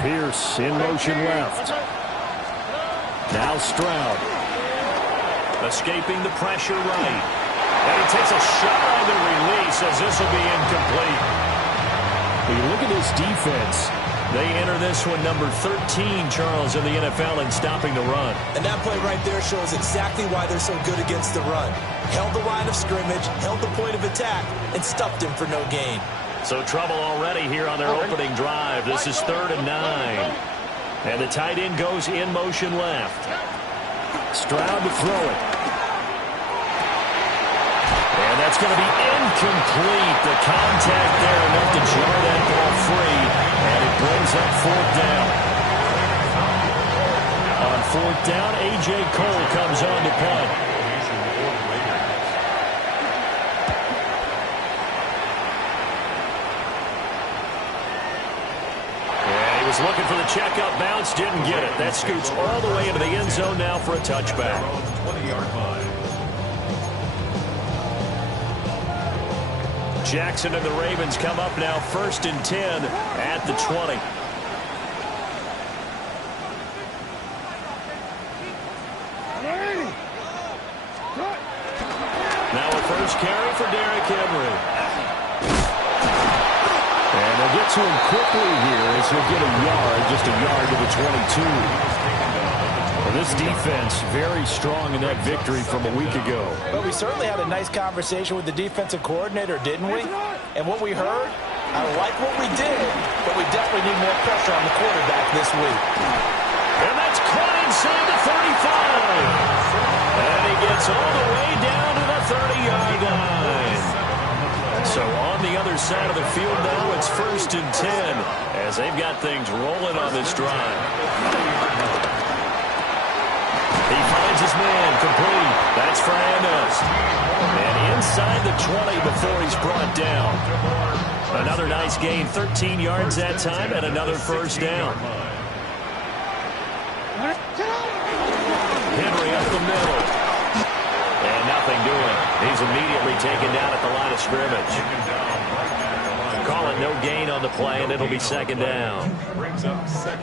Pierce in motion left. Now Stroud. Escaping the pressure right. And he takes a shot on the release as this will be incomplete. When you look at this defense, they enter this one number 13, Charles, in the NFL in stopping the run. And that play right there shows exactly why they're so good against the run. Held the line of scrimmage, held the point of attack, and stuffed him for no gain. So trouble already here on their opening drive. This is 3rd and 9. And the tight end goes in motion left. Stroud to throw it. And that's going to be incomplete. The contact there enough to jar that ball free. And it brings up 4th down. On 4th down, A.J. Cole comes on to punt. Looking for the checkup bounce, didn't get it. That scoots all the way into the end zone now for a touchback. 20-yard line. Jackson and the Ravens come up now 1st and 10 at the 20. Now a first carry for Derrick Henry. And they'll get to him quickly here as he'll get a yard, just a yard to the 22. Well, this defense very strong in that victory from a week ago. Well, we certainly had a nice conversation with the defensive coordinator, didn't we? And what we heard, I like what we did, but we definitely need more pressure on the quarterback this week. And that's caught inside the 35. And he gets all the way down to the 30-yard line. So on the other side of the field now, it's 1st and 10 as they've got things rolling on this drive. He finds his man complete. That's Fernandez. And inside the 20 before he's brought down. Another nice gain, 13 yards that time, and another first down. Henry up the middle. And nothing doing. He's immediately taken down at the line of scrimmage. Call it no gain on the play, and it'll be 2nd down.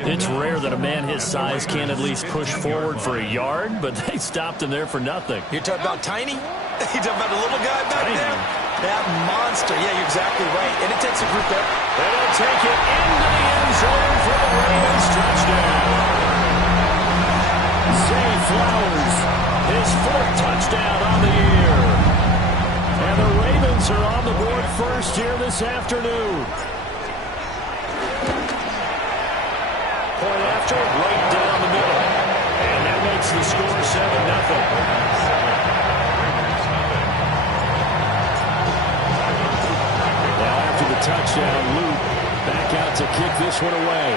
It's rare that a man his size can at least push forward for a yard, but they stopped him there for nothing. You're talking about Tiny? You're talking about the little guy back there? That monster. Yeah, you're exactly right. And it takes a group effort. And they'll take it into the end zone for the Ravens touchdown. Zay Flowers, his 4th touchdown on the year. And the Ravens are on the board first here this afternoon. Point after, right down the middle. And that makes the score 7-0. Touchdown, Luke back out to kick this one away.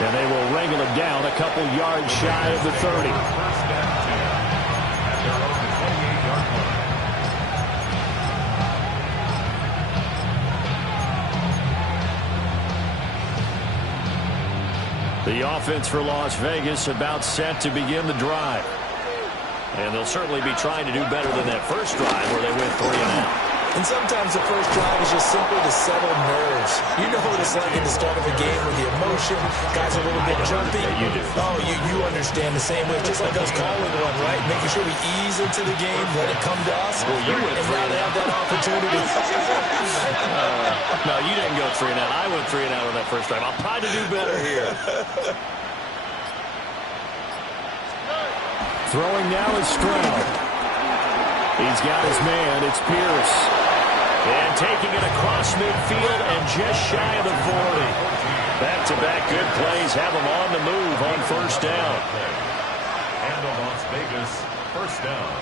And they will wrangle him down a couple yards shy of the 30. The offense for Las Vegas about set to begin the drive. And they'll certainly be trying to do better than that first drive where they went 3 and out. And sometimes the first drive is just simply to settle nerves. You know what it's like at the start of a game with the emotion. Guys are a little bit jumpy. Yeah, you do. Oh, you understand the same way. Just like us calling one, right? Making sure we ease into the game, let it come to us. Well, you went and now they have that opportunity. No, you didn't go 3 and out. I went 3 and out on that first drive. I'll try to do better here. Throwing now is Stroud. He's got his man. It's Pierce. And taking it across midfield and just shy of the 40. Back-to-back good plays have them on the move on first down. And the Las Vegas first down.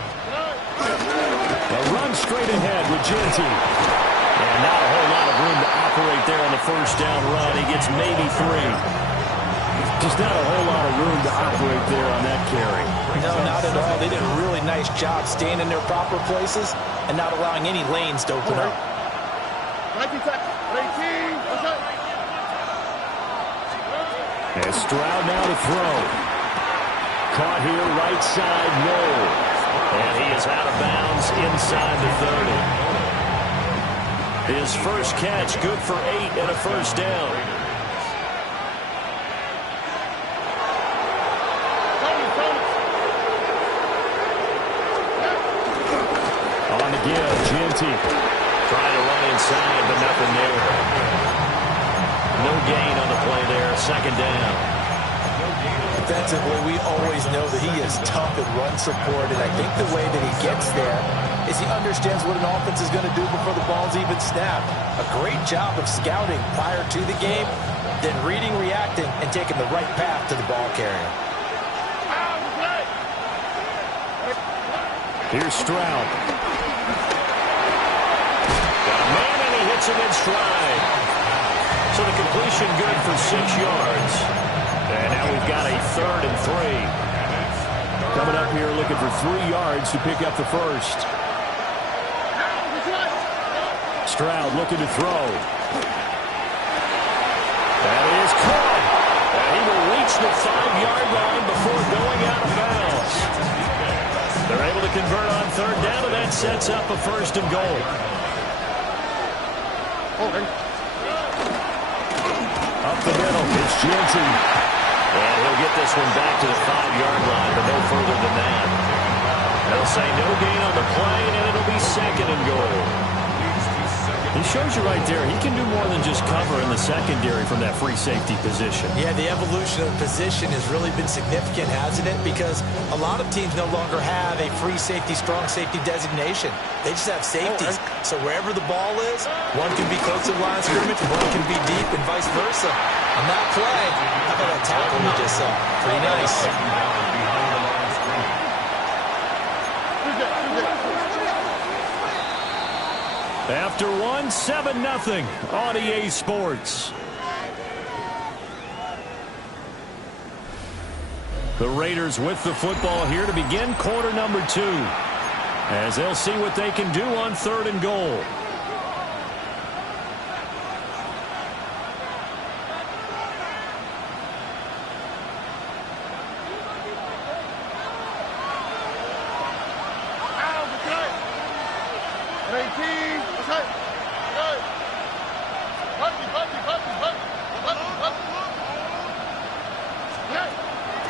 A run straight ahead with Genty. And not a whole lot of room to operate there on the first down run. He gets maybe 3. Just not a whole lot of room to operate there on that carry. No, not at all. They did a really nice job staying in their proper places and not allowing any lanes to open up. And Stroud now to throw. Caught here, right side, no. And he is out of bounds inside the 30. His first catch, good for 8 and a first down. On again, Jeanty. Trying to run inside, but nothing there. No gain on the play there, second down. Defensively, we always know that he is tough at run support, and I think the way that he gets there is he understands what an offense is going to do before the ball's even snapped. A great job of scouting prior to the game, then reading, reacting, and taking the right path to the ball carrier. Here's Stroud. Got a man, and he hits him in stride. So the completion good for 6 yards. And now we've got a 3rd and 3. Coming up here looking for 3 yards to pick up the first. Stroud looking to throw. That is caught. And he will reach the 5-yard line before going out of bounds. They're able to convert on 3rd down, and that sets up a 1st and goal. Up the middle, it's Jeanty. And he'll get this one back to the 5-yard line, but no further than that. They'll say no gain on the play, and it'll be 2nd and goal. He shows you right there, he can do more than just cover in the secondary from that free safety position. Yeah, the evolution of the position has really been significant, hasn't it? Because a lot of teams no longer have a free safety, strong safety designation. They just have safeties. So wherever the ball is, one can be close to the line of scrimmage, one can be deep, and vice versa. On that play, how about that tackle we just saw? Pretty nice. After one, 7-0 on EA Sports. The Raiders with the football here to begin quarter number 2. As they'll see what they can do on 3rd and goal.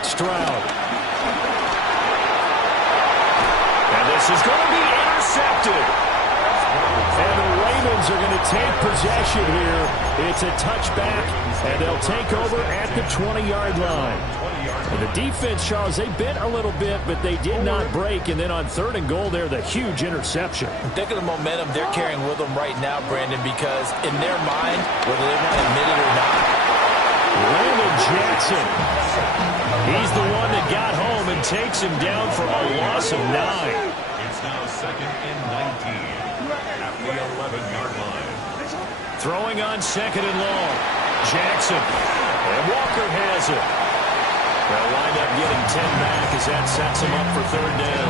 Stroud. And this is going to be intercepted. And the Ravens are going to take possession here. It's a touchback, and they'll take over at the 20-yard line. And the defense, Charles, they bent a little bit, but they did not break. And then on 3rd and goal there, the huge interception. Think of the momentum they're carrying with them right now, Brandon, because in their mind, whether they want to admit it or not, Landon Jackson. He's the one that got home and takes him down for a loss of 9. It's now 2nd and 19 at the 11-yard line. Throwing on 2nd and long. Jackson. And Walker has it. They'll wind up getting 10 back as that sets him up for 3rd down.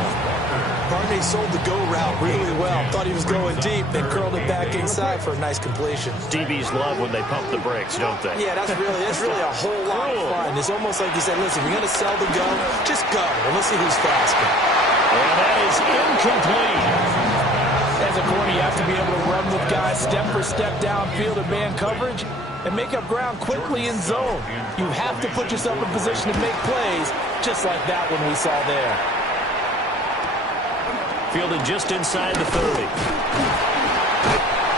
Barney sold the go route really well. Thought he was going deep, then curled it back inside for a nice completion. DBs love when they pump the brakes, don't they? Yeah, that's really a whole lot of fun. It's almost like he said, listen, if you're going to sell the go, just go, and let's see who's faster. And that is incomplete. As a corner, you have to be able to run with guys step for step downfield in man coverage and make up ground quickly in zone. You have to put yourself in position to make plays, just like that one we saw there. Fielded just inside the 30. A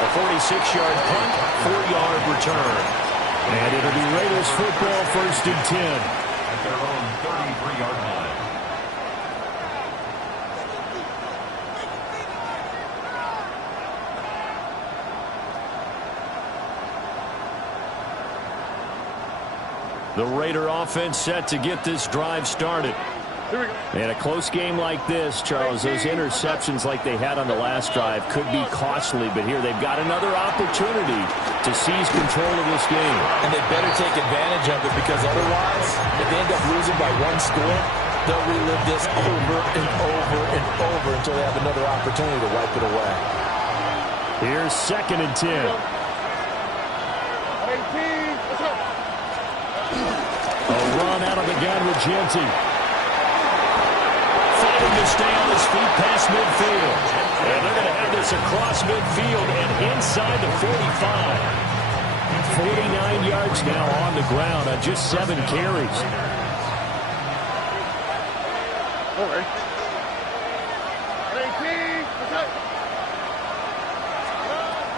46-yard punt, 4-yard return. And it'll be Raiders football, 1st and 10. At their own 33-yard line. The Raider offense set to get this drive started. In a close game like this, Charles, those interceptions like they had on the last drive could be costly, but here they've got another opportunity to seize control of this game. And they better take advantage of it, because otherwise, if they end up losing by one score, they'll relive this over and over and over until they have another opportunity to wipe it away. Here's 2nd and 10. A run out of the gun with Genty. Fighting to stay on his feet past midfield. And they're going to have this across midfield and inside the 45. 49 yards now on the ground on just 7 carries.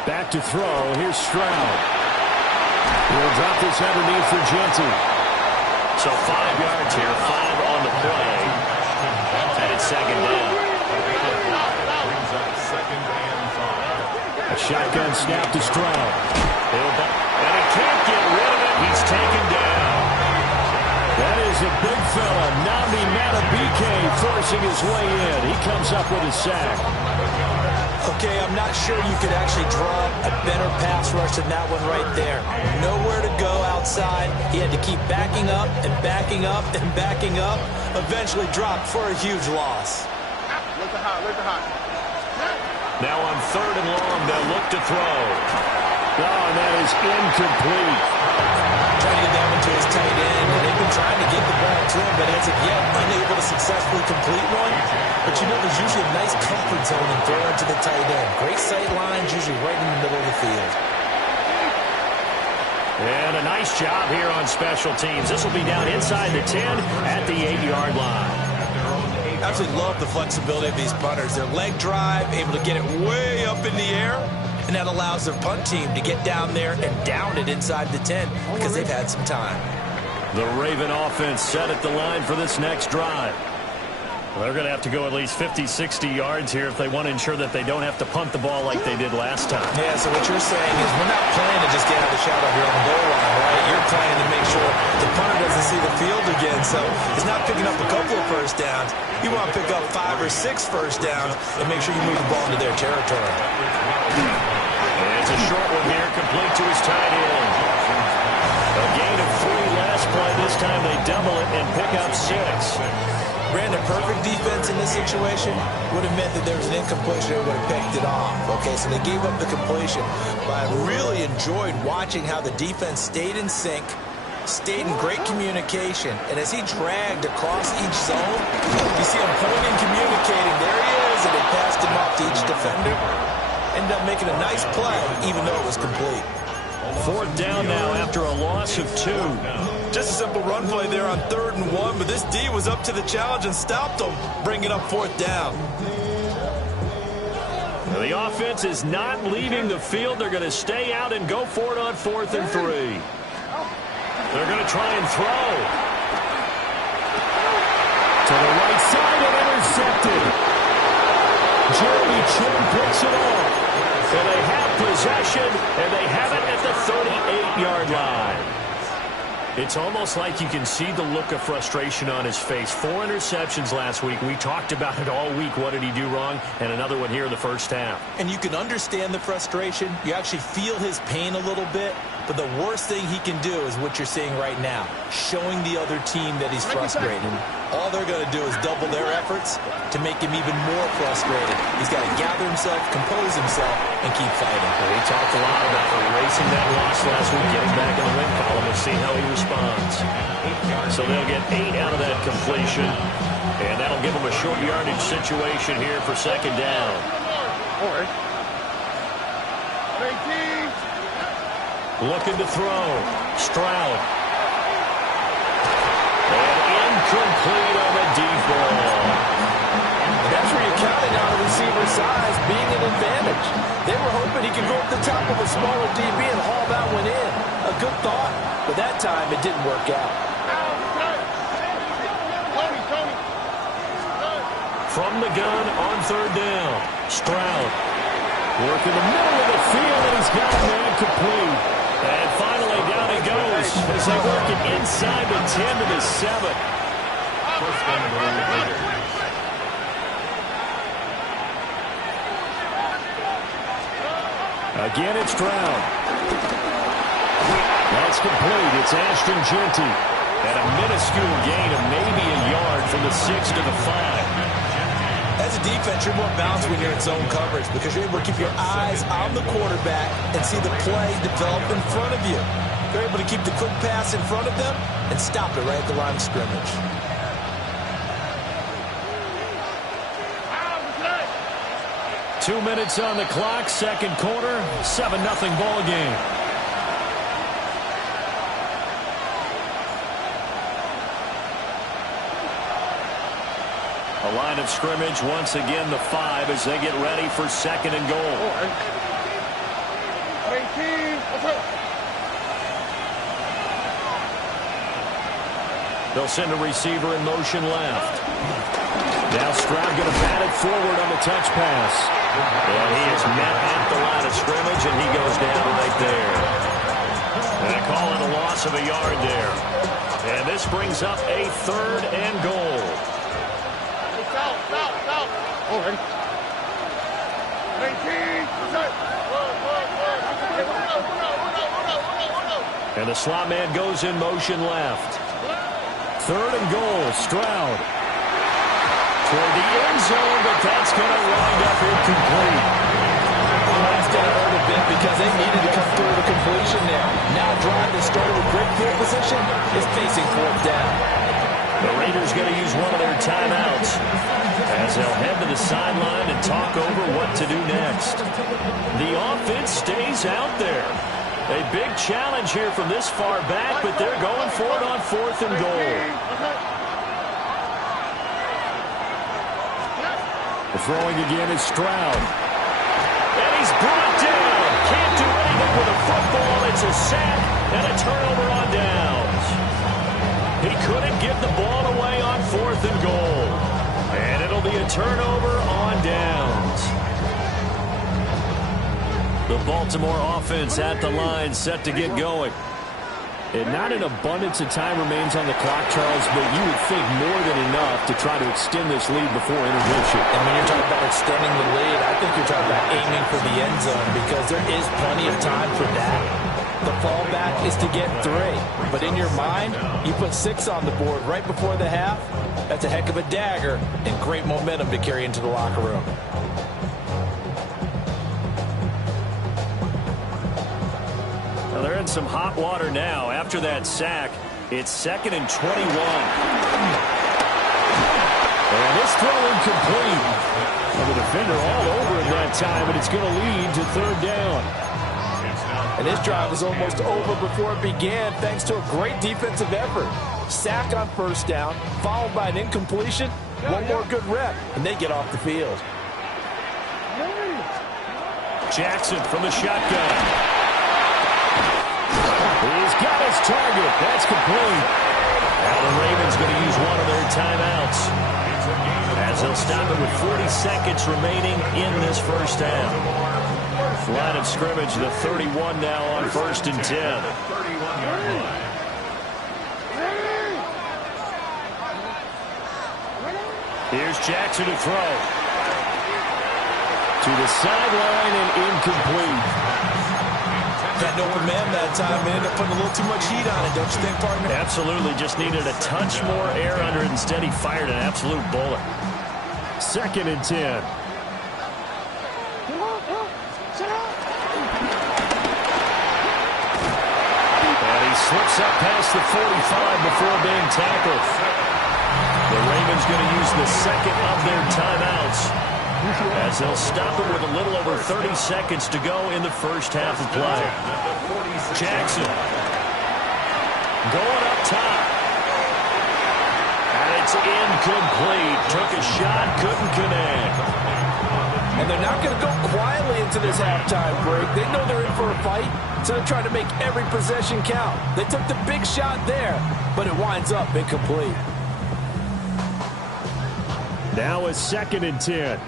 Back to throw. Here's Stroud. He'll drop this underneath for Genty. So 5 yards here, 5 on the play. And it's 2nd down. A shotgun snap to Stroud. And he can't get rid of it. He's taken down. That is a big fella, Nnamdi Madubuike, forcing his way in. He comes up with a sack. Okay, I'm not sure you could actually draw a better pass rush than that one right there. Nowhere to go outside. He had to keep backing up and backing up and backing up. Eventually dropped for a huge loss. Now on 3rd and long, they'll look to throw. Oh, and that is incomplete. Trying to get that one to his tight end, and they've been trying to get the ball to him, but as of yet, unable to successfully complete one. But you know, there's usually a nice comfort zone in throwing to the tight end. Great sight lines, usually right in the middle of the field. And a nice job here on special teams. This will be down inside the 10 at the 8-yard line. I absolutely love the flexibility of these punters. Their leg drive, able to get it way up in the air, and that allows their punt team to get down there and down it inside the 10 because they've had some time. The Raven offense set at the line for this next drive. Well, they're going to have to go at least 50, 60 yards here if they want to ensure that they don't have to punt the ball like they did last time. Yeah, so what you're saying is we're not playing to just get out of the shadow here on the goal line, right? You're playing to make sure the punter doesn't see the field again. So he's not picking up a couple of first downs. You want to pick up 5 or 6 first downs and make sure you move the ball into their territory. And it's a short one here, complete to his tight end. A gain of 3 last play. This time they double it and pick up 6. Brandon, perfect defense in this situation would have meant that there was an incompletion and would have picked it off. Okay, so they gave up the completion. But I really enjoyed watching how the defense stayed in sync, stayed in great communication. And as he dragged across each zone, you see him pulling and communicating. There he is, and they passed him off to each defender. Ended up making a nice play, even though it was complete. 4th down now after a loss of 2. Just a simple run play there on 3rd and 1, but this D was up to the challenge and stopped them, bringing up 4th down. Now the offense is not leaving the field. They're going to stay out and go for it on 4th and 3. They're going to try and throw. To the right side and intercepted. Jeremy Chinn picks it off. And they have possession, and they have it at the 38-yard line. It's almost like you can see the look of frustration on his face. 4 interceptions last week. We talked about it all week. What did he do wrong? And another one here in the first half. And you can understand the frustration. You actually feel his pain a little bit. But the worst thing he can do is what you're seeing right now, showing the other team that he's frustrated. All they're going to do is double their efforts to make him even more frustrated. He's got to gather himself, compose himself, and keep fighting. Well, he talked a lot about erasing that loss last week, getting back in the win column. We'll see how he responds. So they'll get 8 out of that completion, and that'll give them a short yardage situation here for 2nd down. Looking to throw. Stroud. And incomplete on the deep ball. That's where you're counting on a receiver's size being an advantage. They were hoping he could go up the top of a smaller DB and haul that one in. A good thought, but that time it didn't work out. From the gun on 3rd down. Stroud. Work in the middle of the field, and he's got a man complete. And finally, down he goes as they work it inside the 10 to the 7. First and goal, Raiders. Again, it's Stroud. That's complete. It's Ashton Jeanty. And a minuscule gain of maybe a yard from the 6 to the 5. As a defense, you're more balanced when you're in zone coverage because you're able to keep your eyes on the quarterback and see the play develop in front of you. You're able to keep the quick pass in front of them and stop it right at the line of scrimmage. Two minutes on the clock, second quarter, 7-0 ball game. A line of scrimmage, once again the 5 as they get ready for second and goal. They'll send a receiver in motion left. Now Stroud going to bat it forward on the touch pass. And he is met at the line of scrimmage, and he goes down right there. And I call it a loss of a yard there. And this brings up a third and goal. And the slot man goes in motion left. Third and goal, Stroud. Toward the end zone, but that's going to wind up incomplete. Well, that's going to hurt a bit because they needed to come through the completion there. Now drive that started with great field position is facing fourth down. The Raiders going to use one of their timeouts as they'll head to the sideline and talk over what to do next. The offense stays out there. A big challenge here from this far back, but they're going for it on fourth and goal. The throwing again is Stroud. And he's brought down. Can't do anything with a football. It's a sack and a turnover on downs. He couldn't give the ball away on fourth and goal. And it'll be a turnover on downs. The Baltimore offense at the line, set to get going. And not an abundance of time remains on the clock, Charles, but you would think more than enough to try to extend this lead before intermission. And when you're talking about extending the lead, I think you're talking about aiming for the end zone because there is plenty of time for that. The fallback is to get 3. But in your mind, you put 6 on the board right before the half. That's a heck of a dagger and great momentum to carry into the locker room. Well, they're in some hot water now. After that sack, it's 2nd and 21. And this throw incomplete. Well, the defender all over him that time, and it's going to lead to third down. And this drive was almost over before it began thanks to a great defensive effort. Sack on first down, followed by an incompletion. One more good rep, and they get off the field. Jackson from the shotgun. He's got his target. That's complete. Now the Ravens going to use one of their timeouts as they'll stop it with 40 seconds remaining in this first half. Line of scrimmage, the 31 now on 1st and 10. Here's Jackson to throw. To the sideline and incomplete. Got an open man that time and ended up putting a little too much heat on it, don't you think, partner? Absolutely. Just needed a touch more air under it. Instead, he fired an absolute bullet. 2nd and 10. And he slips up past the 45 before being tackled. The Ravens going to use the 2nd of their timeouts as they'll stop it with a little over 30 seconds to go in the first half of play. Jackson going up top. And it's incomplete. Took a shot, couldn't connect. And they're not going to go quietly into this halftime break. They know they're in for a fight, so they're trying to make every possession count. They took the big shot there, but it winds up incomplete. Now it's 2nd and 10.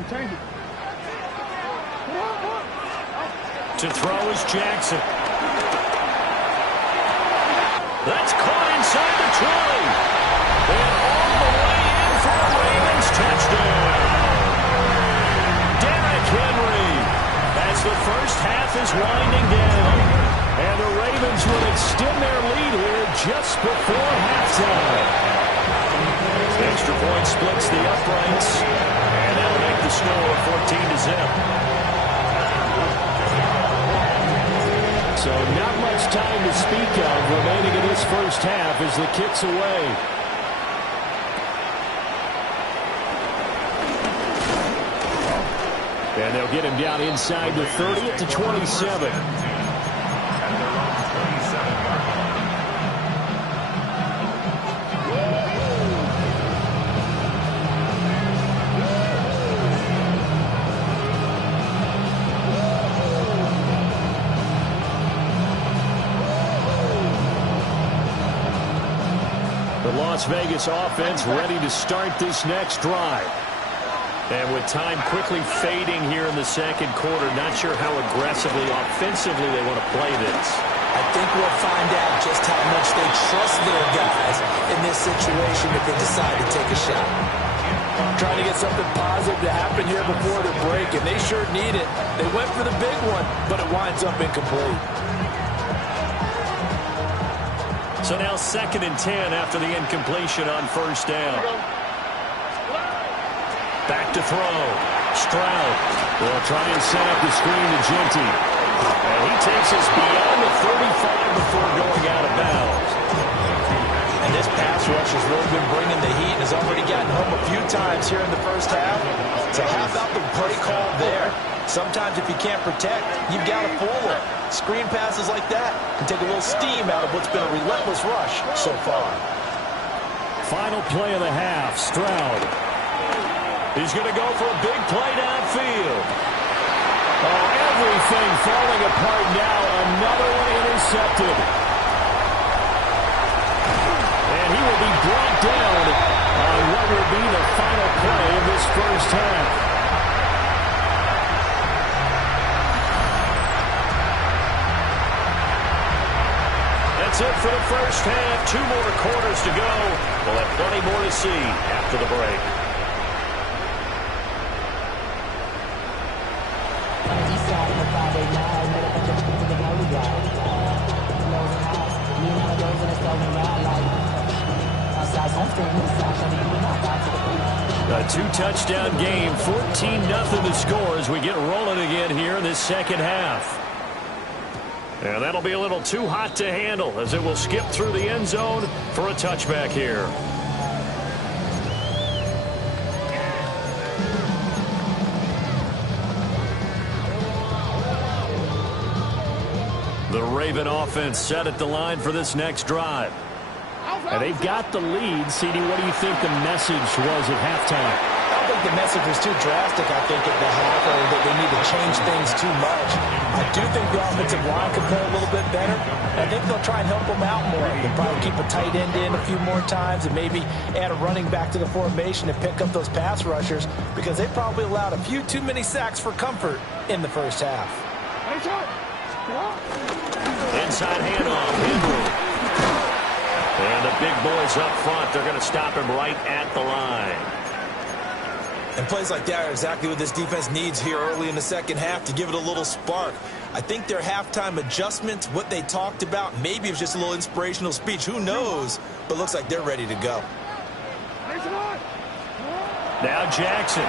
To throw is Jackson. That's caught inside the 20. And all the way half is winding down. And the Ravens will extend their lead here just before halftime. Extra point splits the uprights. And that'll make the score 14-0. So not much time to speak of remaining in this first half as the kick's away. And they'll get him down inside the 30 at the 27. The Las Vegas offense ready to start this next drive. And with time quickly fading here in the second quarter, not sure how aggressively, offensively they want to play this. I think we'll find out just how much they trust their guys in this situation if they decide to take a shot. Trying to get something positive to happen here before the break, and they sure need it. They went for the big one, but it winds up incomplete. So now 2nd and 10 after the incompletion on first down. Back to throw. Stroud will try and set up the screen to Genty. And he takes us beyond the 35 before going out of bounds. And this pass rush has really been bringing the heat and has already gotten home a few times here in the first half. So how about the play call there? Sometimes if you can't protect, you've got to fool them. Screen passes like that can take a little steam out of what's been a relentless rush so far. Final play of the half, Stroud. He's going to go for a big play downfield. Oh, everything falling apart now. Another one intercepted. And he will be brought down on what will be the final play of this first half. That's it for the first half. 2 more quarters to go. We'll have plenty more to see after the break. A 2-touchdown game, 14-0 the score as we get rolling again here in this second half. And that'll be a little too hot to handle as it will skip through the end zone for a touchback here. The Raven offense set at the line for this next drive. And they've got the lead. CD, what do you think the message was at halftime? I don't think the message was too drastic, I think, at the half, or that they need to change things too much. I do think the offensive line could play a little bit better. I think they'll try and help them out more. They'll probably keep a tight end in a few more times and maybe add a running back to the formation and pick up those pass rushers because they probably allowed a few too many sacks for comfort in the first half. Inside handoff, Henry. And the big boys up front, they're going to stop him right at the line. And plays like that are exactly what this defense needs here early in the second half to give it a little spark. I think their halftime adjustments, what they talked about, maybe it was just a little inspirational speech. Who knows? But looks like they're ready to go. Now Jackson.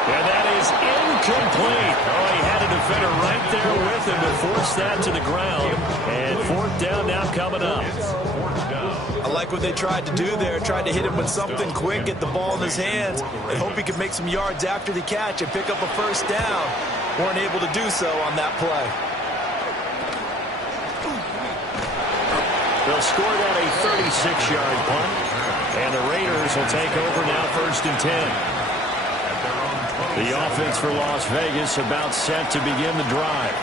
And that is incomplete. Oh, he had a defender right there with him to force that to the ground. And 4th down now coming up. I like what they tried to do there. Tried to hit him with something quick, get the ball in his hands, and hope he could make some yards after the catch and pick up a first down. Weren't able to do so on that play. They'll score that a 36-yard punt. And the Raiders will take over now 1st and 10. The offense for Las Vegas about set to begin the drive.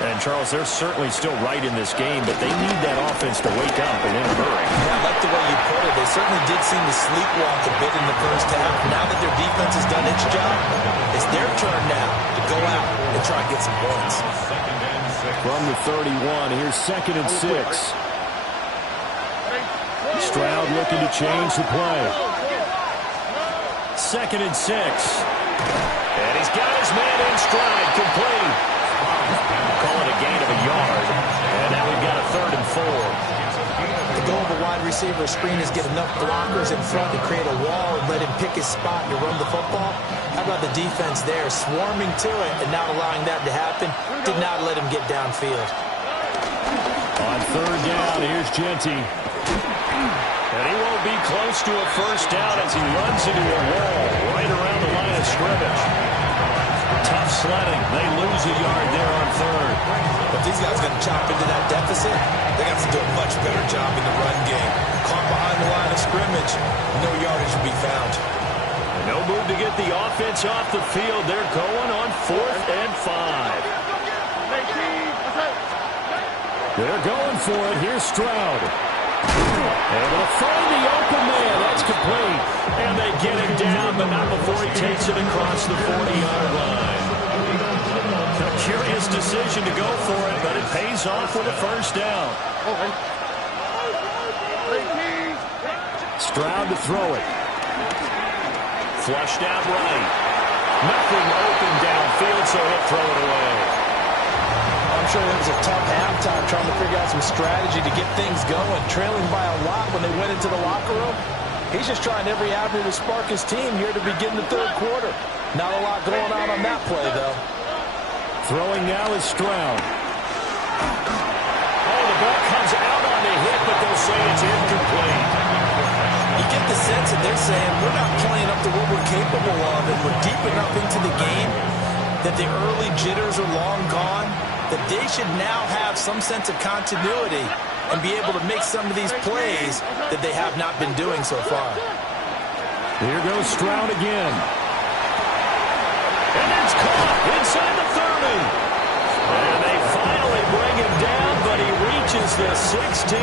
And, Charles, they're certainly still right in this game, but they need that offense to wake up and in a hurry. Yeah, I like the way you put it. They certainly did seem to sleepwalk a bit in the first half. Now that their defense has done its job, it's their turn now to go out and try and get some points. From the 31, here's 2nd and 6. Stroud looking to change the play. 2nd and 6. And he's got his man in stride, complete. receiver screen is get enough blockers in front to create a wall and let him pick his spot to run the football. How about the defense there, swarming to it and not allowing that to happen? Did not let him get downfield. On third down, here's Genty. And he won't be close to a first down as he runs into a wall right around the line of scrimmage. Tough sledding. They lose a yard there on third. But these guys are going to chop into that deficit. They got to do a much better job in the run game. Caught behind the line of scrimmage, no yardage will be found. No move to get the offense off the field. They're going on 4th and 5. They're going for it. Here's Stroud. Able to find the open man. That's complete. And they get him down, but not before he takes it across the 40-yard line. A curious decision to go for it, but it pays off with a first down. Stroud to throw it. Flushed out right. Nothing open downfield, so he'll throw it away. I'm sure it was a tough halftime trying to figure out some strategy to get things going. Trailing by a lot when they went into the locker room. He's just trying every avenue to spark his team here to begin the third quarter. Not a lot going on that play, though. Throwing now is Stroud. Oh, the ball comes out on the hit, but they'll say it's incomplete. You get the sense that they're saying we're not playing up to what we're capable of, and we're deep enough into the game that the early jitters are long gone, that they should now have some sense of continuity and be able to make some of these plays that they have not been doing so far. Here goes Stroud again. And it's caught inside the 30. And they finally bring him down, but he reaches the 16.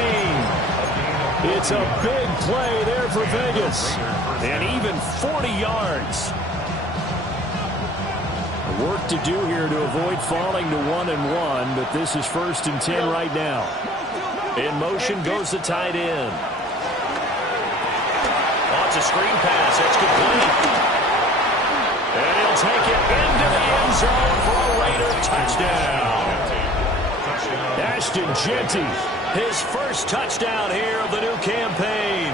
It's a big play there for Vegas. And even 40 yards. Work to do here to avoid falling to 1-1, but this is 1st and 10 right now. In motion goes the tight end. Oh, it's a screen pass. That's complete. And he'll take it into the end zone for a Raider touchdown. Ashton Genty, his first touchdown here of the new campaign.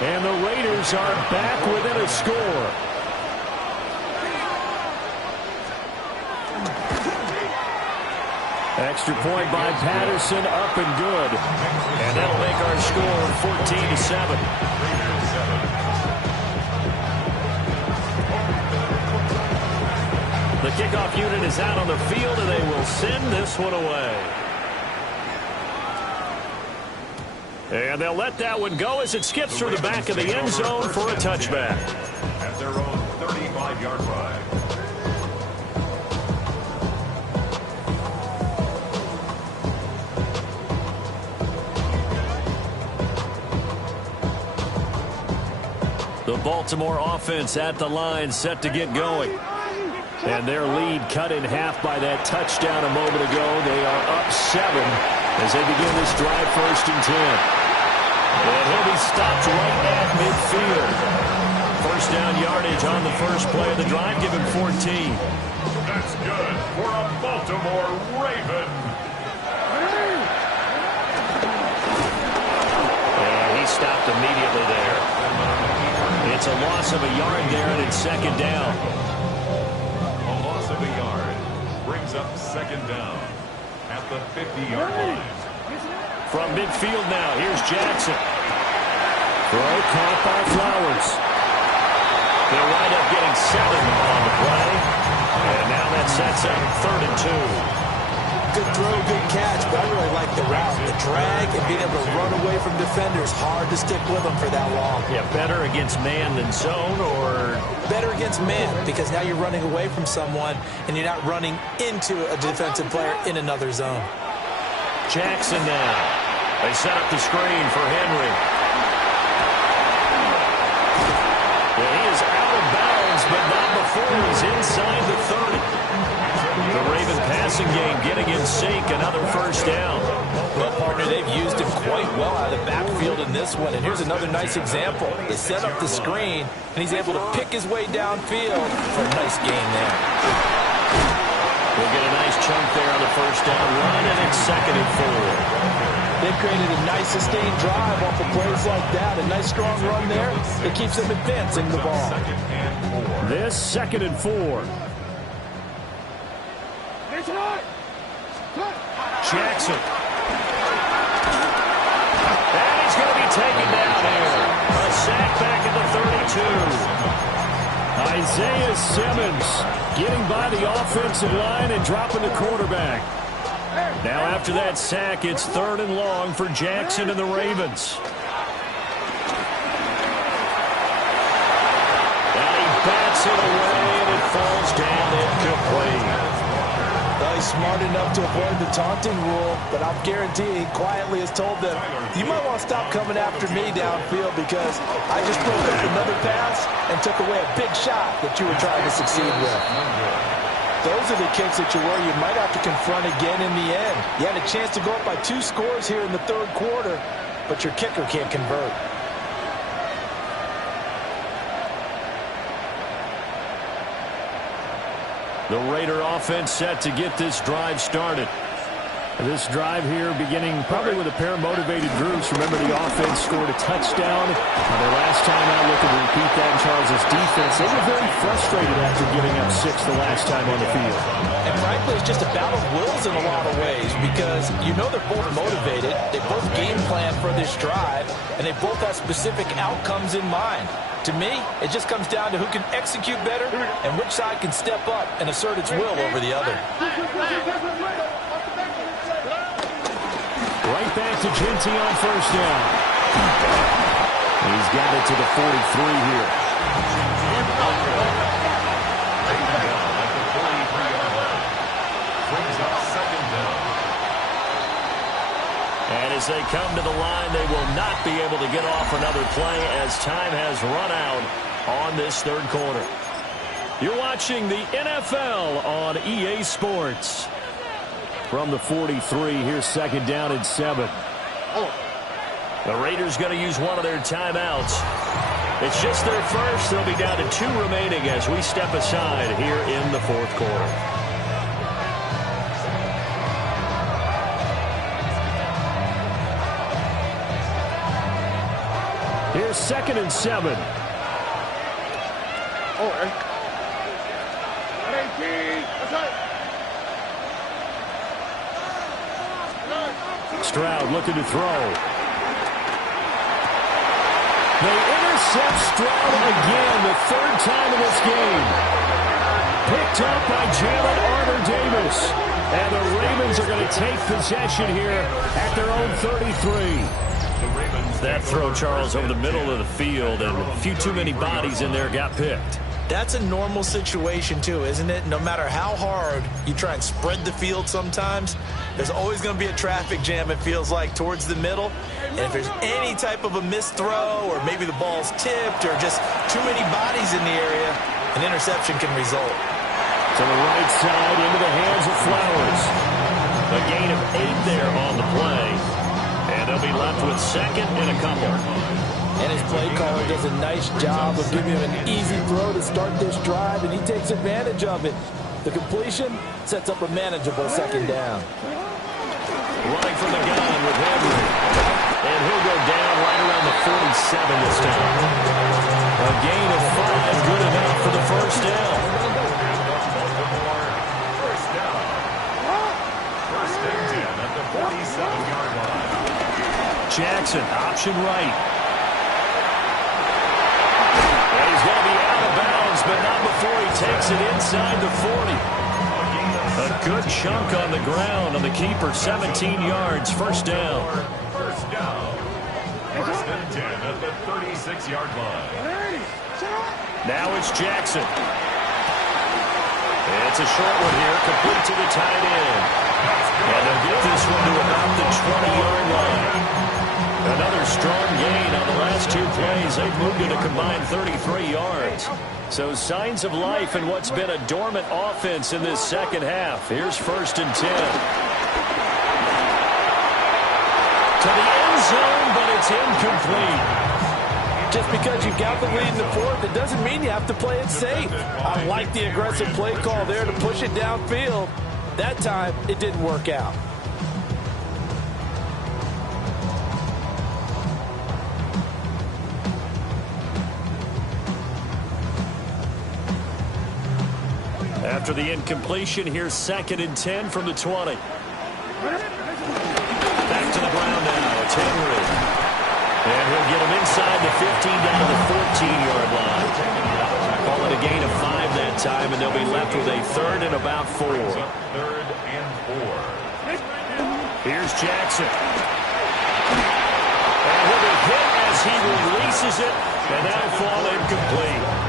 And the Raiders are back within a score. Extra point by Patterson, up and good. And that'll make our score 14-7. The kickoff unit is out on the field, and they will send this one away. And they'll let that one go as it skips through the back of the end zone for a touchback. At their own 35-yard line. The Baltimore offense at the line, set to get going. And their lead cut in half by that touchdown a moment ago. They are up 7 as they begin this drive 1st and 10. And he'll be stopped right at midfield. First down yardage on the first play of the drive. Give him 14. That's good for a Baltimore Raven. And he stopped immediately there. It's a loss of a yard there, and it's 2nd down. A loss of a yard brings up 2nd down at the 50-yard line. From midfield now, here's Jackson. Throw caught by Flowers. They'll wind up getting 7 on the play. And now that sets up 3rd and 2. Good throw, good catch, but I really like the route. The drag and being able to run away from defenders. Hard to stick with them for that long. Yeah, better against man than zone, or better against man, because now you're running away from someone and you're not running into a defensive player in another zone. Jackson now. They set up the screen for Henry. Well, he is out of bounds, but not before he's inside the 30. The Raven passing game getting in sync, another first down. Well, partner, they've used him quite well out of the backfield in this one. And here's another nice example. They set up the screen, and he's able to pick his way downfield for a nice gain there. We'll get a nice chunk there on the first down run, and it's 2nd and 4. They've created a nice sustained drive off of plays like that. A nice strong run there that keeps them advancing the ball. This 2nd and 4. Jackson. And he's going to be taken down here. A sack back at the 32. Isaiah Simmons getting by the offensive line and dropping the quarterback. Now after that sack, it's 3rd and long for Jackson and the Ravens. And he bats it away, and it falls down incomplete. Well, he's smart enough to avoid the taunting rule, but I'll guarantee he quietly has told them, you might want to stop coming after me downfield because I just broke up another pass and took away a big shot that you were trying to succeed with. Those are the kicks that you worry you might have to confront again in the end. You had a chance to go up by 2 scores here in the 3rd quarter, but your kicker can't convert. The Raider offense set to get this drive started. This drive here beginning probably with a pair of motivated groups. Remember, the offense scored a touchdown. Their last time out, looking to repeat that in Charles' defense. They were very frustrated after giving up 6 the last time on the field. And frankly, it's just a battle of wills in a lot of ways because you know they're both motivated. They both game plan for this drive, and they both have specific outcomes in mind. To me, it just comes down to who can execute better and which side can step up and assert its will over the other. Right back to Ginty on 1st down. He's got it to the 43 here. And as they come to the line, they will not be able to get off another play as time has run out on this 3rd quarter. You're watching the NFL on EA Sports. From the 43, here's 2nd down and 7. The Raiders going to use one of their timeouts. It's just their first. They'll be down to 2 remaining as we step aside here in the 4th quarter. Here's 2nd and 7. Stroud looking to throw. They intercept Stroud again, the 3rd time in this game. Picked up by Jalen Armour-Davis. And the Ravens are going to take possession here at their own 33. That throw, Charles, over the middle of the field, and a few too many bodies in there got picked. That's a normal situation, too, isn't it? No matter how hard you try and spread the field sometimes, there's always going to be a traffic jam, it feels like, towards the middle. And if there's any type of a missed throw or maybe the ball's tipped or just too many bodies in the area, an interception can result. To the right side, into the hands of Flowers. A gain of 8 there on the play. And they'll be left with 2nd and a couple. And his play caller does a nice job of giving him an easy throw to start this drive, and he takes advantage of it. The completion sets up a manageable 2nd down. Running from the gun with Henry. And he'll go down right around the 47 this time. A gain of 5, good enough for the 1st down. First and 10 at the 47-yard line. Jackson, option right. And he's going to be out of bounds, but not before he takes it inside the 40. A good chunk on the ground on the keeper, 17 yards, 1st down. First down. First and 10 at the 36-yard line. Now it's Jackson. It's a short one here, complete to the tight end. And they'll get this one to about the 20-yard line. Another strong gain on the last 2 plays. They've moved it a combined 33 yards. So signs of life in what's been a dormant offense in this 2nd half. Here's 1st and 10. To the end zone, but it's incomplete. Just because you've got the lead in the 4th, it doesn't mean you have to play it safe. I like the aggressive play call there to push it downfield. That time, it didn't work out. After the incompletion, here's 2nd and 10 from the 20. Back to the ground now. It's Henry. And he'll get him inside the 15 down to the 14-yard line. Call it a gain of 5 that time, and they'll be left with a 3rd and about 4. 3rd and 4. Here's Jackson. And he'll be hit as he releases it, and that'll fall incomplete.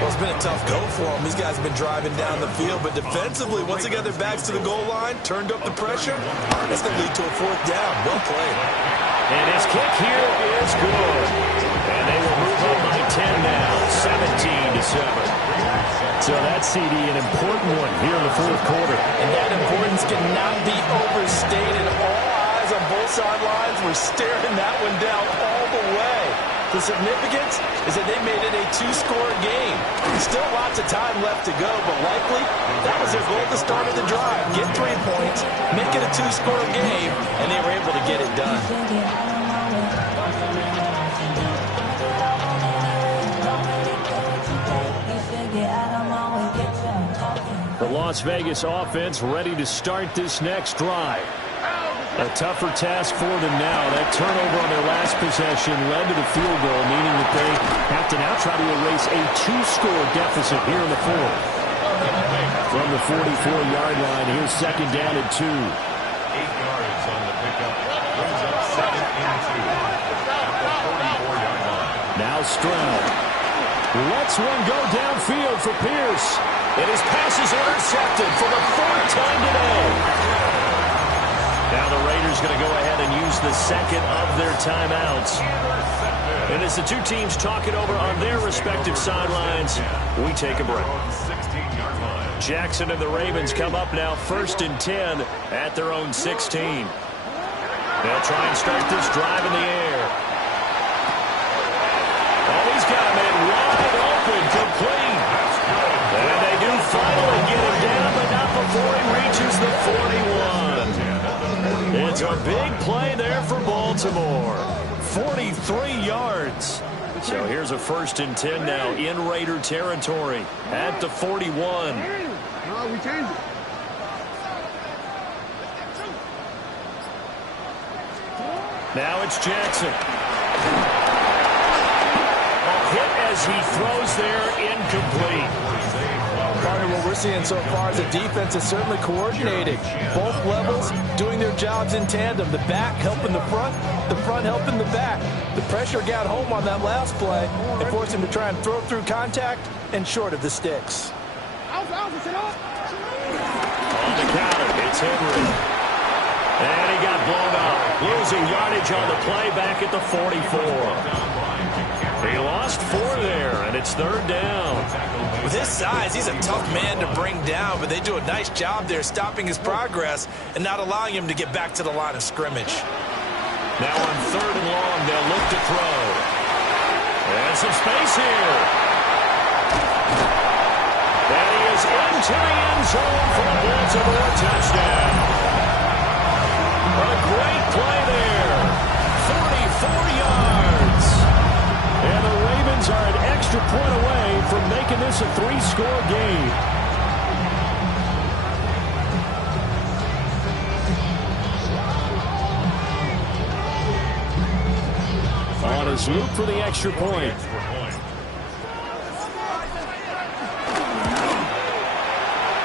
Well, it's been a tough go for him. These guys have been driving down the field, but defensively, once they got their backs to the goal line, turned up the pressure, that's going to lead to a 4th down. Well played. And his kick here is good. And they will move up by 10 now, 17-7. So that's, CD, an important one here in the 4th quarter. And that importance cannot be overstated. All eyes on both sidelines were staring that one down all the way. The significance is that they made it a 2-score game. Still lots of time left to go, but likely that was their goal at the start of the drive. Get 3 points, make it a 2-score game, and they were able to get it done. The Las Vegas offense ready to start this next drive. A tougher task for them now. That turnover on their last possession led to the field goal, meaning that they have to now try to erase a 2-score deficit here in the 4th. From the 44-yard line, here's 2nd down and 2. 8 yards on the pickup. Brings up 2nd and 2 at the 44-yard line. Now Stroud lets one go downfield for Pierce. And his pass is intercepted for the 4th time today. Now the Raiders going to go ahead and use the 2nd of their timeouts. And as the two teams talk it over on their respective sidelines, we take a break. Jackson and the Ravens come up now 1st and 10 at their own 16. They'll try and start this drive in the air. Oh, he's got a man wide open, complete. And they do finally get him down, but not before he reaches the 41. It's a big play there for Baltimore. 43 yards. So here's a 1st and 10 now in Raider territory at the 41. We changed it. Now it's Jackson. A hit as he throws there, incomplete. Partner, what we're seeing so far is the defense is certainly coordinated. Both levels doing their jobs in tandem. The back helping the front helping the back. The pressure got home on that last play and forced him to try and throw through contact and short of the sticks. On the counter, it's Henry. And he got blown up. Losing yardage on the play back at the 44. He lost 4 there, and it's 3rd down. With his size, he's a tough man to bring down, but they do a nice job there stopping his progress and not allowing him to get back to the line of scrimmage. Now on 3rd and long, they'll look to throw. And some space here. And he is into the end zone for a Baltimore touchdown. A great play there. 44 yards. And the Ravens are an extra point away from making this a 3-score game. On his loop for the extra point.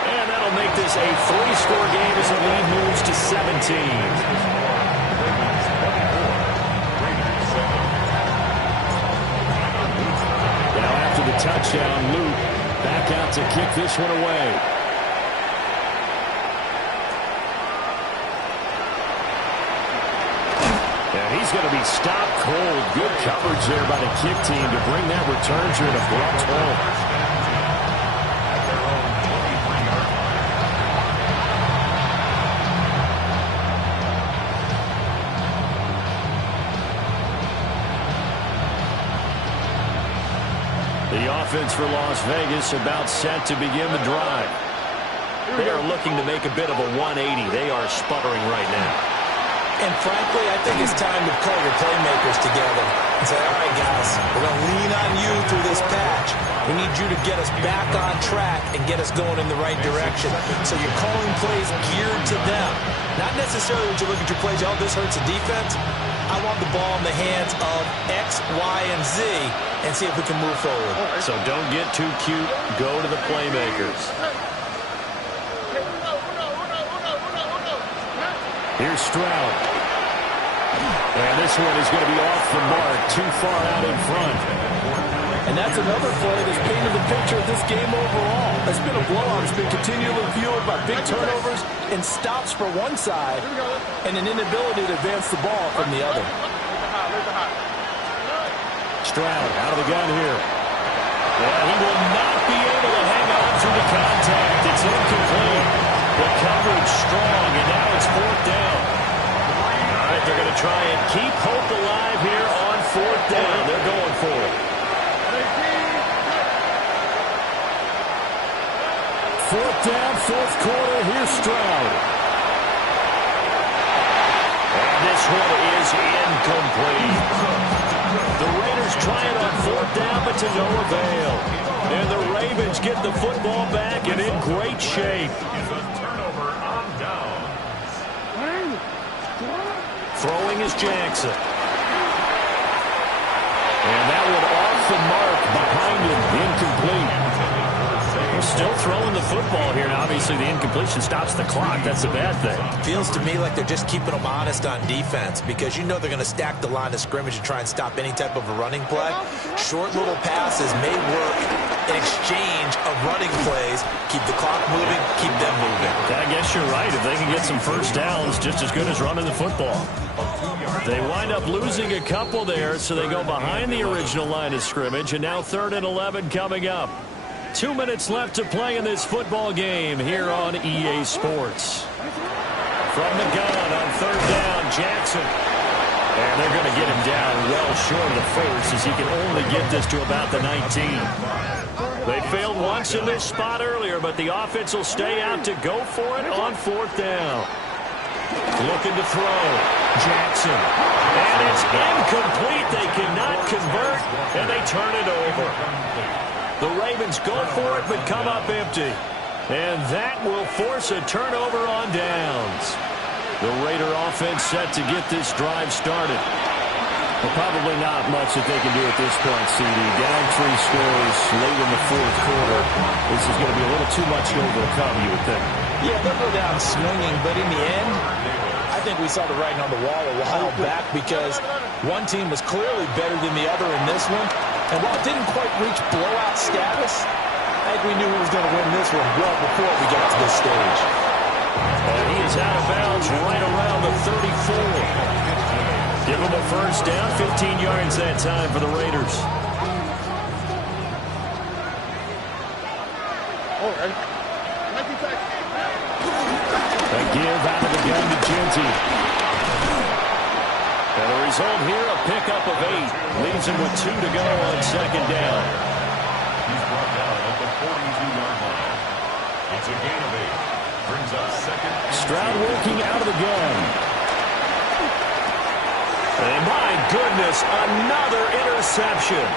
And that'll make this a 3-score game as the lead moves to 17. Touchdown, Luke back out to kick this one away. And he's going to be stopped cold. Good coverage there by the kick team to bring that return to an abrupt home. The offense for Las Vegas about set to begin the drive. They are looking to make a bit of a 180. They are sputtering right now. And frankly, I think it's time to call your playmakers together and say, all right, guys, we're going to lean on you through this patch. We need you to get us back on track and get us going in the right direction. So you're calling plays geared to them. Not necessarily when you look at your plays, oh, this hurts the defense. I want the ball in the hands of X, Y, and Z and see if we can move forward. So don't get too cute. Go to the playmakers. Here's Stroud. And this one is going to be off the mark, too far out in front. And that's another play that's painted the picture of this game overall. It's been a blowout. It's been continually fueled by big turnovers and stops for one side and an inability to advance the ball from the other. Stroud out of the gun here. Well, he will not be able to hang on through the contact. It's incomplete. The coverage strong, and now it's fourth down. All right, they're going to try and keep hope alive here on fourth down. They're going for it. Fourth down, fourth quarter. Here's Stroud. And this one is incomplete. The Raiders try it on fourth down, but to no avail. And the Ravens get the football back and in great shape. Throwing is Jackson. And that one off the mark behind him, incomplete. We're still throwing the football here, and obviously the incompletion stops the clock. That's a bad thing. Feels to me like they're just keeping them honest on defense because you know they're going to stack the line of scrimmage and try and stop any type of a running play. Short little passes may work in exchange of running plays. Keep the clock moving, keep them moving. I guess you're right. If they can get some first downs, just as good as running the football. They wind up losing a couple there, so they go behind the original line of scrimmage, and now 3rd and 11 coming up. 2 minutes left to play in this football game here on EA Sports. From the gun on 3rd down, Jackson. And they're going to get him down well short of the first as he can only get this to about the 19. They failed once in this spot earlier, but the offense will stay out to go for it on 4th down. Looking to throw. Jackson. And it's incomplete. They cannot convert, and they turn it over. The Ravens go for it, but come up empty. And that will force a turnover on downs. The Raider offense set to get this drive started. Well, probably not much that they can do at this point, CD. Down 3 scores late in the 4th quarter. This is going to be a little too much to overcome, you would think. Yeah, they'll go down swinging, but in the end, I think we saw the writing on the wall a while back because one team was clearly better than the other in this one. And while it didn't quite reach blowout status, I think we knew who was going to win this one well before we got to this stage. And he is out of bounds right around the 34. Give him a first down, 15 yards that time for the Raiders. A give out of the gun to Genty. And the result here, a pickup of 8. Leaves him with 2 to go on 2nd down. He's brought down at the 42-yard line. It's a gain of 8. Brings up 2nd. Stroud working out of the gun. And my goodness, another interception.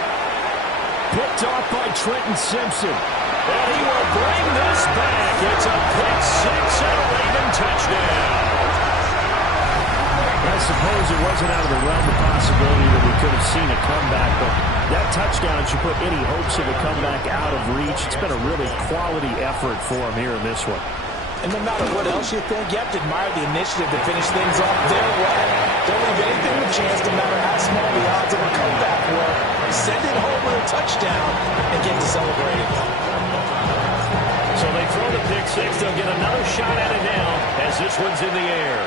Picked off by Trenton Simpson. And he will bring this back. It's a pick 6 and a Raven touchdown. I suppose it wasn't out of the realm of possibility that we could have seen a comeback, but that touchdown should put any hopes of a comeback out of reach. It's been a really quality effort for him here in this one. And no matter what else you think, you have to admire the initiative to finish things off their way. Don't leave anything to chance, no matter how small the odds of a comeback were. Send it home with a touchdown and get to celebrating. So they throw the pick 6. They'll get another shot at it now as this one's in the air.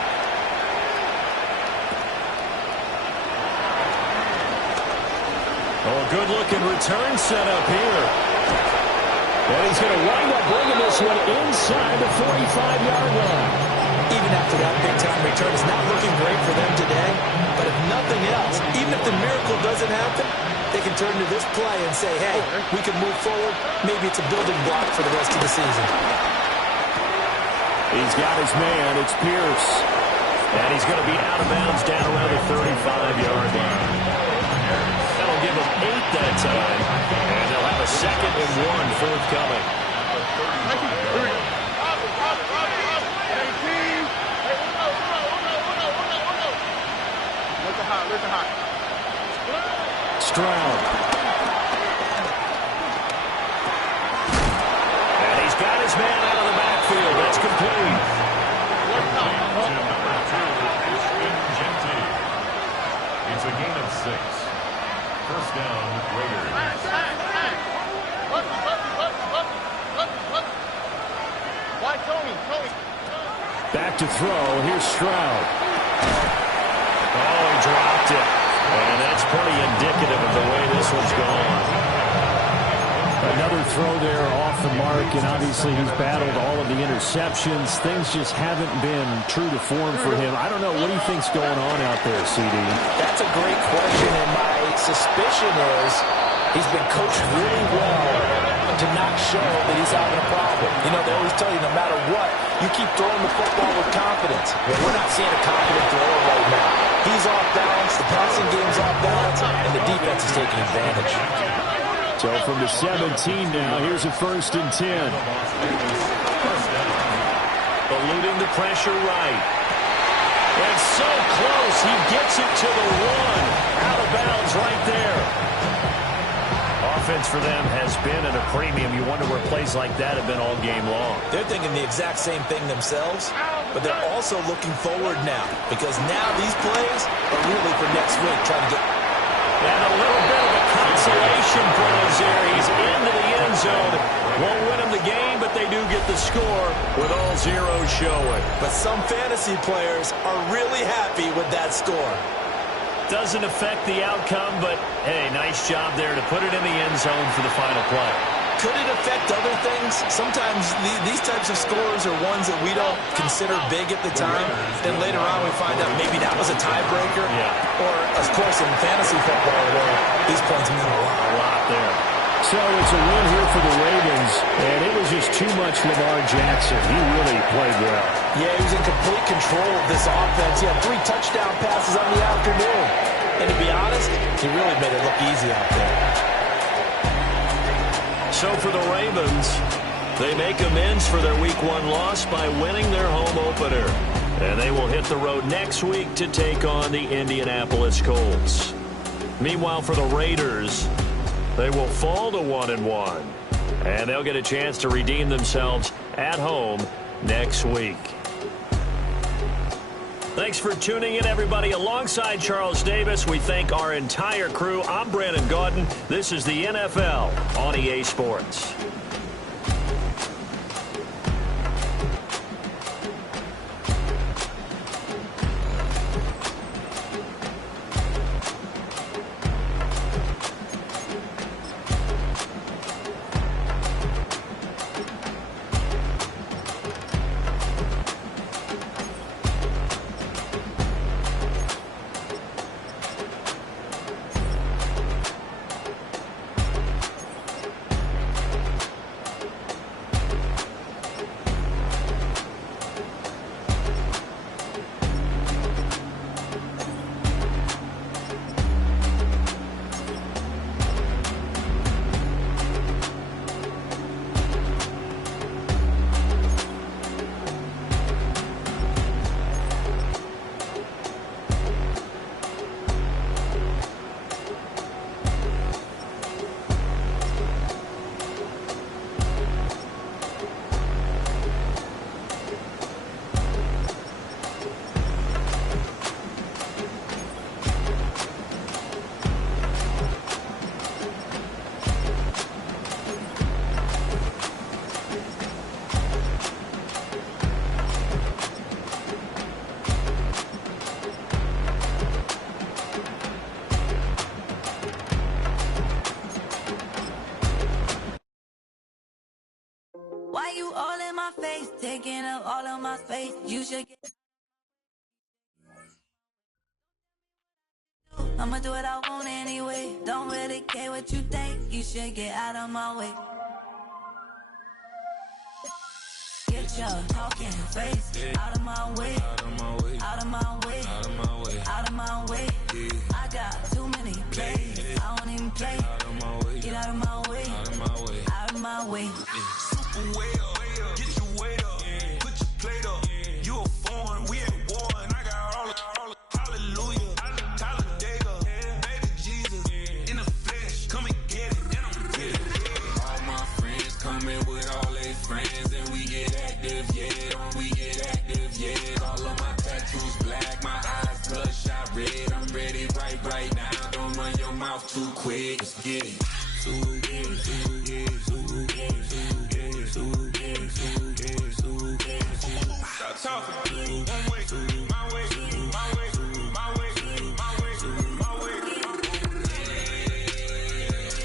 Oh, good-looking return set up here. And he's going to wind up bringing this one inside the 45-yard line. Even after that big-time return, it's not looking great for them today. But if nothing else, even if the miracle doesn't happen, they can turn to this play and say, hey, we can move forward. Maybe it's a building block for the rest of the season. He's got his man. It's Pierce. And he's going to be out of bounds down around the 35-yard line. That'll give them 8 that time. And they'll have a 2nd and 1 forthcoming. Stroud. And he's got his man out of the backfield. That's complete. It's a gain of 6. First down, Raiders. Back to throw. Here's Stroud. Oh, he dropped it. And that's pretty indicative of the way this one's gone. Another throw there off the mark, and obviously he's battled all of the interceptions. Things just haven't been true to form for him. I don't know. What do you think's going on out there, CD? That's a great question, and my suspicion is he's been coached really well to not show that he's having a problem. You know, they always tell you no matter what, you keep throwing the football with confidence. Well, we're not seeing a confident thrower right now. He's off balance, the passing game's off balance, and the defense is taking advantage. So from the 17 now, here's a 1st and 10. Eluding the pressure right. And so close, he gets it to the 1. Out of bounds right there. Offense for them has been at a premium. You wonder where plays like that have been all game long. They're thinking the exact same thing themselves, but they're also looking forward now, because now these plays are really for next week, trying to get... And a little bit of a consolation prize there. He's into the end zone. Won't win them the game, but they do get the score with all zeros showing. But some fantasy players are really happy with that score. Doesn't affect the outcome, but, hey, nice job there to put it in the end zone for the final play. Could it affect other things? Sometimes these types of scores are ones that we don't consider big at the time. Then later on we find out maybe that was a tiebreaker. Yeah. Or, of course, in fantasy football, where these points mean a lot there. So it's a win here for the Ravens, and it was just too much Lamar Jackson. He really played well. Yeah, he was in complete control of this offense. He had 3 touchdown passes on the afternoon. And to be honest, he really made it look easy out there. So for the Ravens, they make amends for their Week 1 loss by winning their home opener. And they will hit the road next week to take on the Indianapolis Colts. Meanwhile, for the Raiders, they will fall to 1-1. And they'll get a chance to redeem themselves at home next week. Thanks for tuning in, everybody. Alongside Charles Davis, we thank our entire crew. I'm Brandon Gaudin. This is the NFL on EA Sports. Why you all in my face, taking up all of my space? You should get... I'ma do what I want anyway. Don't really care what you think. You should get out of my way. Get your talking face out of my way. Out of my way. Out of my way. Out of my way. Out of my way. I got too many plays. I don't even play. Out of my way. Get out of my way. Out of my way. Out of my way. Super way up. Get your weight up. Put your plate up. You a foreign. We at war. And I got all the hallelujah. Talladega. Baby Jesus. In the flesh. Come and get it. And I'm with it. All my friends coming with all their friends. And we get active, yeah. We get active, yeah. All of my tattoos black. My eyes bloodshot red. I'm ready right now. Don't run your mouth too quick. Let's get it. Stop talking. One way, my way, my way, my way, my way, my way.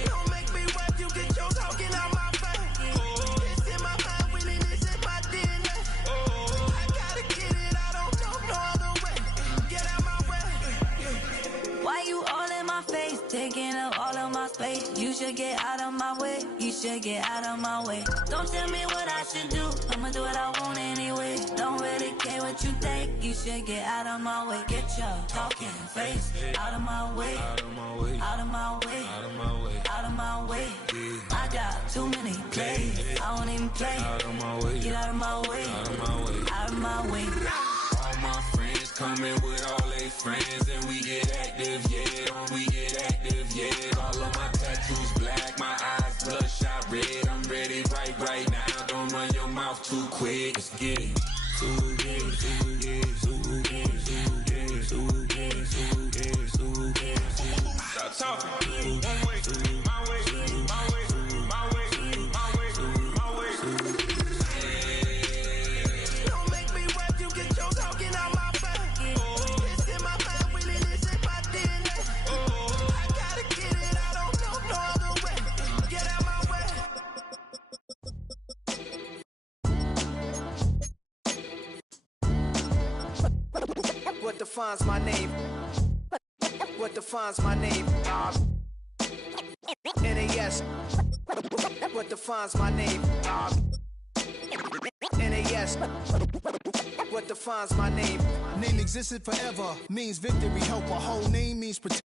Don't make me watch you get your talking out my face. It's in my mind, winning is in my DNA. I gotta get it, I don't know no other way. Get out my way. Why you all in my face, taking up all of my space? You should get out of my way. You should get out of my way. Don't tell me what I should do. I'ma do what I want anyway. Don't really care what you think. You should get out of my way. Get your talking face out of my way. Out of my way. Out of my way. Out of my way. Out of my way. I got too many plays. I don't even play. Out of my way. Get out of my way. Out of my way. Out of my way. All my friends coming with all their friends, and we get active, yeah. We get active, yeah. All of my tattoos black, my eyes bloodshot red. I'm ready right now. Don't run your mouth too quick. Let's get it. Stop talking. One way, my way, my way, my way, my way, my way. Don't make me watch you get your talking out my face. It's in my mind, winning is in my DNA. I gotta get it, I don't know no other way. Get out my way. What defines my name? What defines my name? NAS. What defines my name? NAS. What defines my name? Name existed forever, means victory, help. A whole name means protection.